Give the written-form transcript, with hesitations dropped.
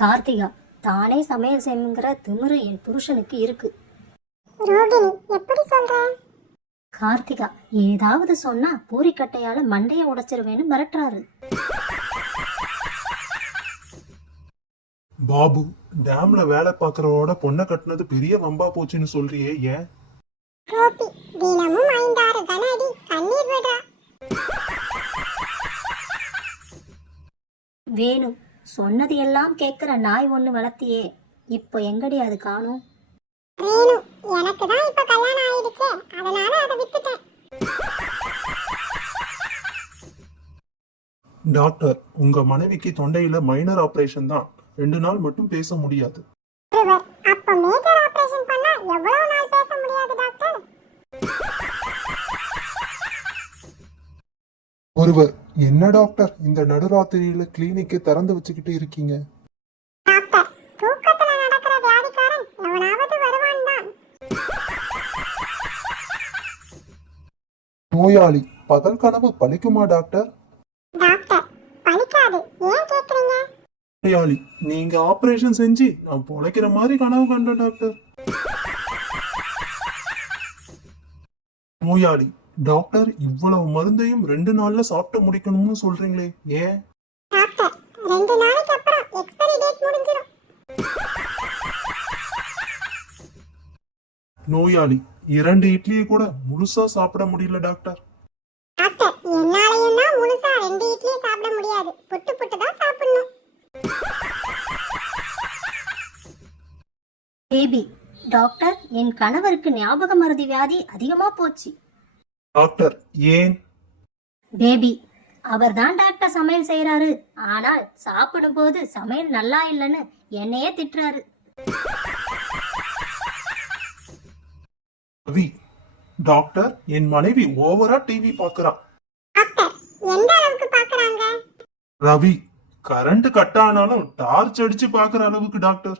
கார்த்திகா, தானே சமையல் செய்யுங்கிற திமிரு என் புருஷனுக்கு இருக்கு. ரோகிணி, எப்படி சொல்ற? கார்த்திகா, ஏதாவது சொன்னா பூரிக்கட்டையால மண்டைய உடைச்சிருவேன்னு மிரட்டுறாரு. பாபு, டேம்ல வேலை பாக்குறவோட பொண்ணை கட்டினது பெரிய வம்பா போச்சுன்னு சொல்றியே, ஏன்? கோபி, தினமும் 5-6 கன அடி கண்ணீர் விடுறா. வேணு, சொன்னது எல்லாம் கேட்கிற நாய் ஒண்ணு வளர்த்தியே, இப்போ எங்கடி அது காணும்? ரேணு, எனக்கு தான் இப்ப கல்யாணம் ஆயிடுச்சு, அதனால அதை வித்துட்டேன். டாக்டர், உங்க மனைவிக்கு தொண்டையில மைனர் ஆபரேஷன் தான், 2 நாள் மட்டும் பேச முடியாது. அப்ப மேஜர் ஆபரேஷன் பண்ணா எவ்வளவு நாள் பேச முடியாது டாக்டர்? ஒருவர், என்ன டாக்டர் இந்த நடுராத்திரியில கிளினிக்கை திறந்து வச்சுக்கிட்டு இருக்கீங்க? டாக்டர், தூக்கத்துல நடக்கிற வியாதிக்காரன் எவனாவது வருவான் தான். நோயாளி, பகல் கனவு பலிக்குமா டாக்டர்? டாக்டர், பலிக்காது, ஏன் கேக்குறீங்க? நோயாளி, நீங்க ஆபரேஷன் செஞ்சு நான் பொழைக்கிற மாதிரி கனவு கண்டேன் டாக்டர். நோயாளி, டாக்டர் இவ்வளவு மருந்தையும் 2 நாள்ல சாப்பிட்டு முடிக்கணும்னு சொல்றீங்களே, ஏன்? டாக்டர், 2 நாளைக்கு அப்புறம் எக்ஸ்பைரி டேட் முடிஞ்சிரும். நோயாளி, 2 இட்லியை கூட முழுசா சாப்பிட முடியல டாக்டர். டாக்டர், என்னாலயும் தான் முழுசா 2 இட்லி சாப்பிட முடியாது, புட்டு புட்டு தான் சாப்பிடணும். பேபி, டாக்டர், என் கணவருக்கு ஞாபக மறதி வியாதி அதிகமா போச்சு. டாக்டர், ஏன்? பேபி, அவர் தான் டாக்டர் சமையல் செய்யறாரு, ஆனால் சாப்பிடும் போது சமையல் நல்லா இல்லைன்னு என்னையே திட்டுறாரு. ரவி, டாக்டர் என் மனைவி ஓவரா டிவி பாக்குறா. டாக்டர், எந்த அளவுக்கு பாக்குறாங்க? ரவி, கரண்ட் கட் ஆனாலும் டார்ச் அடிச்சு பாக்குற அளவுக்கு டாக்டர்.